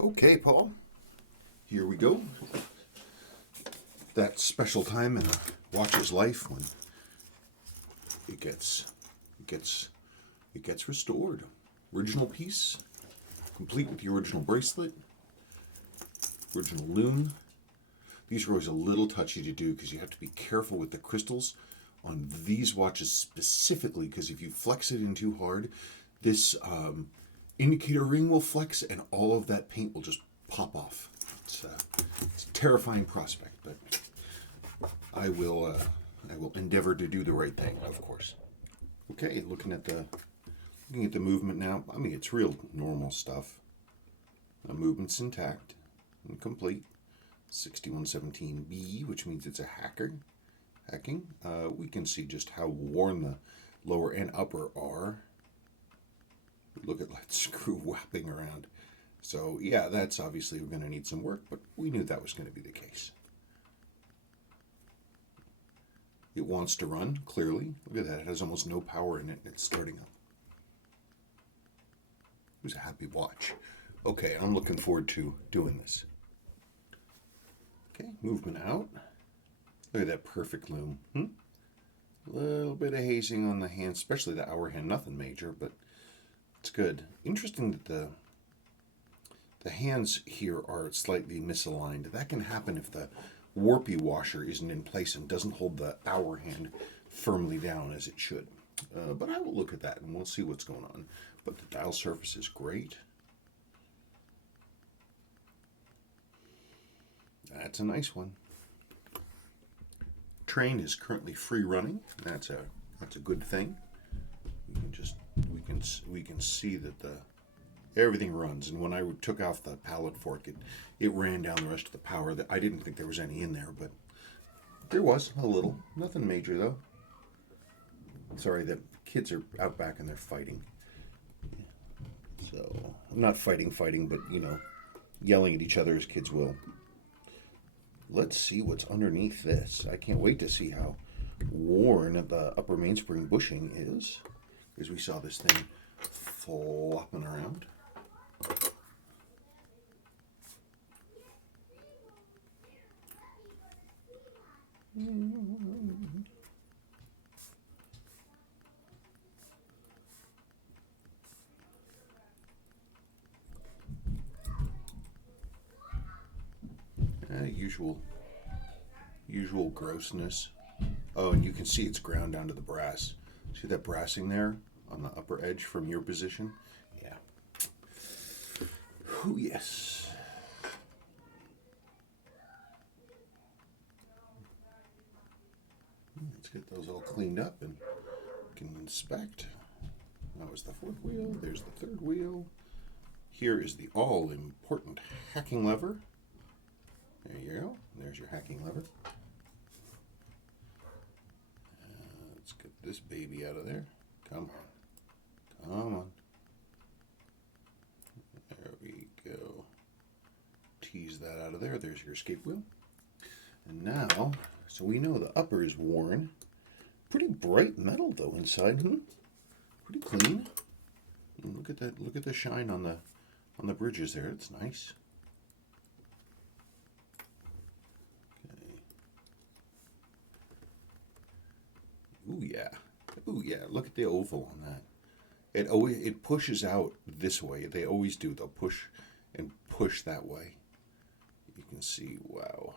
Okay, Paul, here we go. That special time in a watch's life when it gets restored. Original piece, complete with the original bracelet, original loom. These are always a little touchy to do because you have to be careful with the crystals on these watches specifically, because if you flex it in too hard, this indicator ring will flex and all of that paint will just pop off. It's a terrifying prospect, but I will endeavor to do the right thing, of course. Okay, looking at the movement now. I mean, it's real normal stuff. The movement's intact and complete. 6117B, which means it's a hacking. We can see just how worn the lower and upper are. Look at that screw whapping around. So yeah, that's obviously going to need some work, but we knew that was going to be the case. It wants to run, clearly. Look at that, it has almost no power in it, and it's starting up. It was a happy watch. Okay, I'm looking forward to doing this. Okay, movement out. Look at that perfect loom. A little bit of hazing on the hand, especially the hour hand. Nothing major, but it's good. Interesting that the hands here are slightly misaligned. That can happen if the warpy washer isn't in place and doesn't hold the hour hand firmly down as it should. But I will look at that and we'll see what's going on. But the dial surface is great. That's a nice one. Train is currently free running. That's a good thing. We can see that everything runs. And when I took off the pallet fork, it ran down the rest of the power. I didn't think there was any in there, but there was a little. Nothing major though. Sorry, the kids are out back and they're fighting. So not fighting, but yelling at each other as kids will. Let's see what's underneath this. I can't wait to see how worn the upper mainspring bushing is, because we saw this thing flopping around. Usual grossness. Oh, and you can see it's ground down to the brass. See that brassing there on the upper edge from your position? Yeah. Oh, yes. Let's get those all cleaned up and we can inspect. That was the fourth wheel. There's the third wheel. Here is the all-important hacking lever. There you go. There's your hacking lever. Let's get this baby out of there. Come on. There we go. Tease that out of there. There's your escape wheel. And now, so we know the upper is worn. Pretty bright metal though inside. Pretty clean. And look at that. Look at the shine on the bridges there. It's nice. Ooh yeah, look at the oval on that. It pushes out this way. They always do. They'll push and push that way. You can see, wow.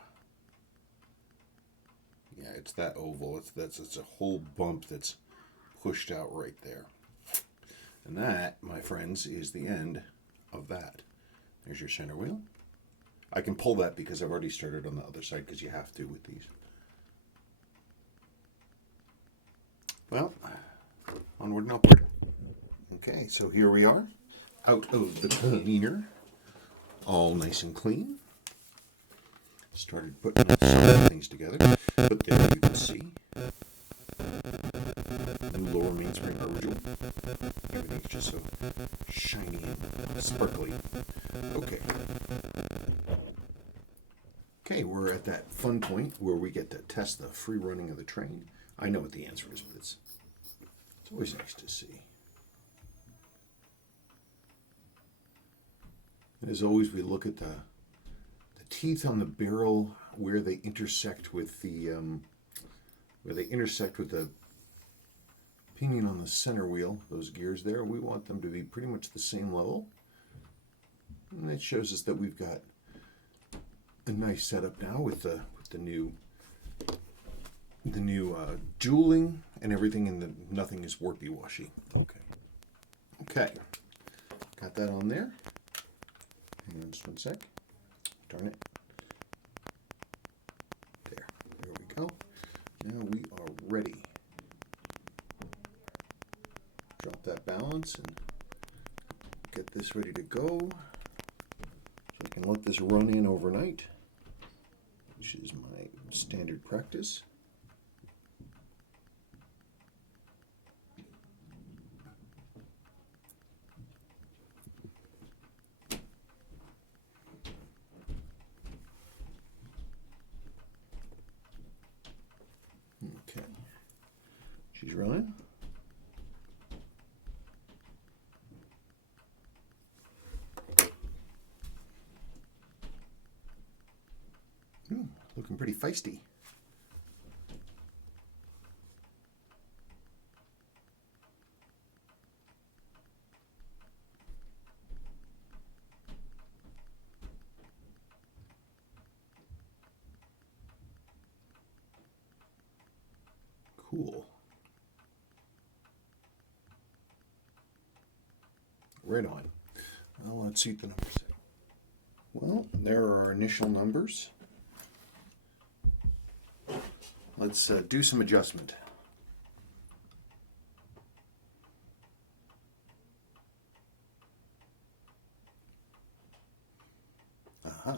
Yeah, it's that oval. It's a whole bump that's pushed out right there. And that, my friends, is the end of that. There's your center wheel. I can pull that because I've already started on the other side, because you have to with these. Well, onward and upward. Okay, so here we are, out of the cleaner, all nice and clean. Started putting some things together, but there you can see the lower mainspring original. Everything's just so shiny and sparkly. Okay, we're at that fun point where we get to test the free running of the train. I know what the answer is, but it's always nice to see. And as always, we look at the teeth on the barrel where they intersect with the pinion on the center wheel. Those gears there, we want them to be pretty much the same level. And that shows us that we've got a nice setup now with the new jeweling and everything, and nothing is warpy washy. Okay, got that on there. Hang on just one sec. Darn it. There we go. Now we are ready. Drop that balance and get this ready to go. So I can let this run in overnight, which is my standard practice. Okay, she's running. Looking pretty feisty. Cool. Right on. Well, let's see what the numbers say. Well, there are our initial numbers. Let's do some adjustment. Aha.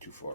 Too far.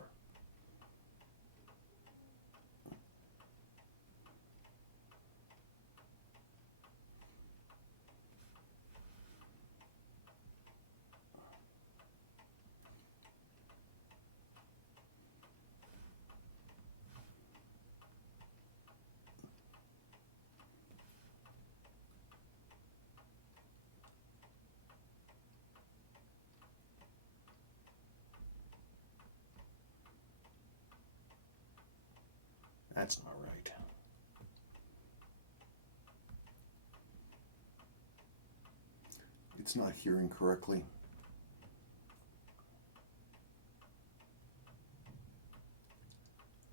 That's not right. It's not hearing correctly.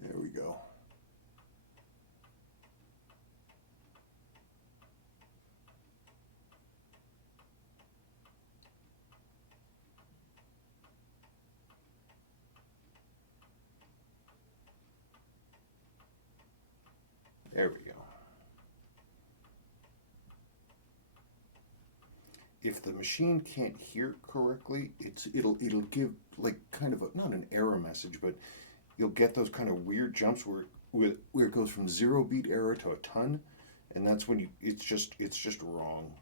There we go. There we go. If the machine can't hear correctly, it'll give like kind of not an error message, but you'll get those kind of weird jumps where it goes from 0 beat error to a ton, and that's when it's just wrong.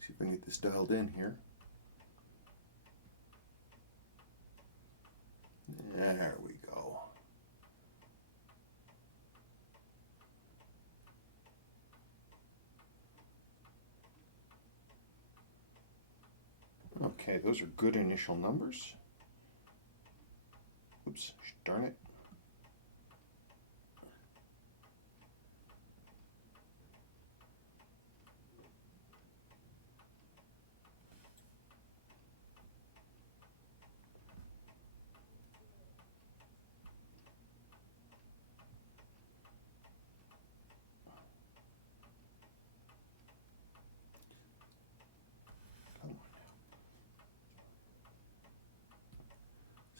See if I can get this dialed in here. There we go. Okay, those are good initial numbers. Oops, darn it.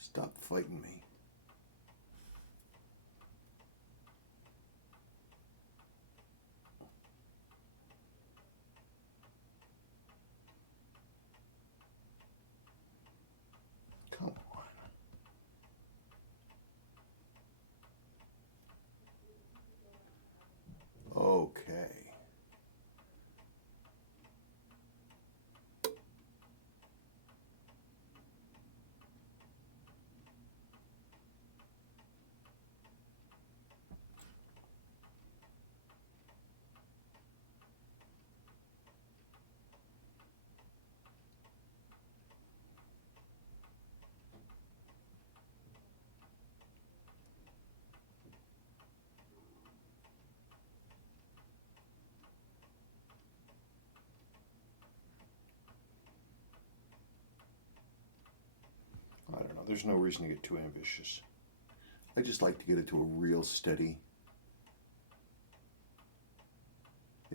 Stop fighting me. Come on. there's no reason to get too ambitious. I just like to get it to a real steady.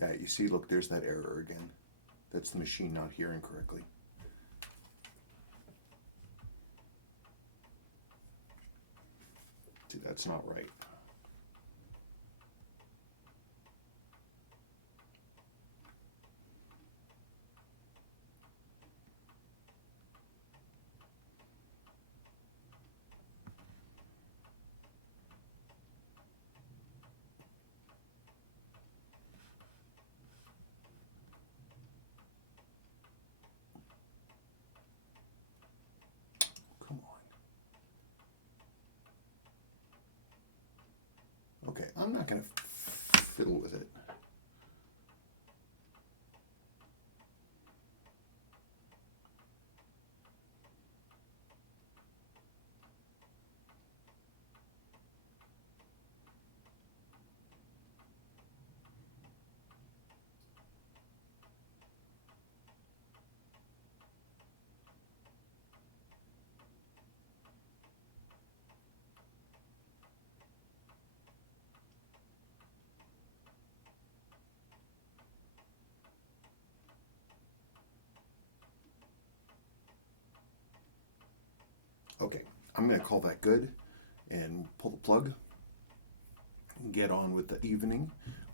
Yeah, you see, look, there's that error again. That's the machine not hearing correctly. See, that's not right. Okay, I'm not going to fiddle with it. Okay, I'm going to call that good and pull the plug and get on with the evening.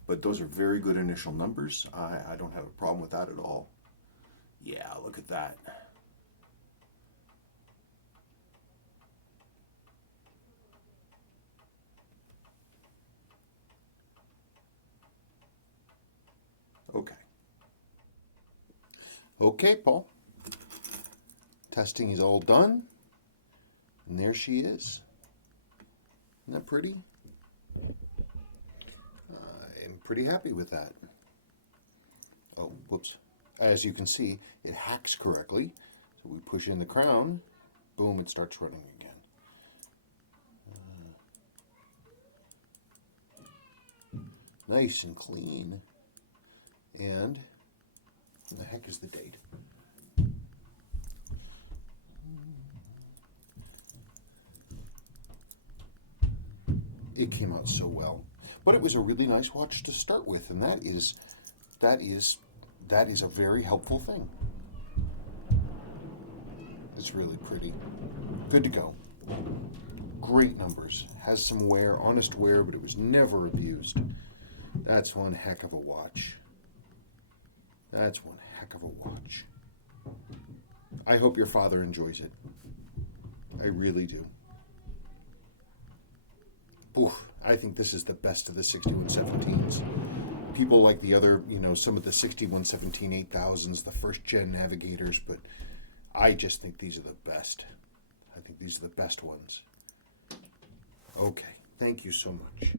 But those are very good initial numbers. I don't have a problem with that at all. Yeah, look at that. Okay. Okay, Paul. Testing is all done. And there she is. Isn't that pretty? I'm pretty happy with that. Oh, whoops. As you can see, it hacks correctly. So we push in the crown, boom, it starts running again. Nice and clean. And what the heck is the date? It came out so well. But it was a really nice watch to start with, and that is a very helpful thing. It's really pretty. Good to go. Great numbers. Has some wear, honest wear, but it was never abused. That's one heck of a watch. That's one heck of a watch. I hope your father enjoys it. I really do. Ooh, I think this is the best of the 6117s. People like the other, some of the 6117 8000s, the first gen Navigators, but I just think these are the best. I think these are the best ones. Okay, thank you so much.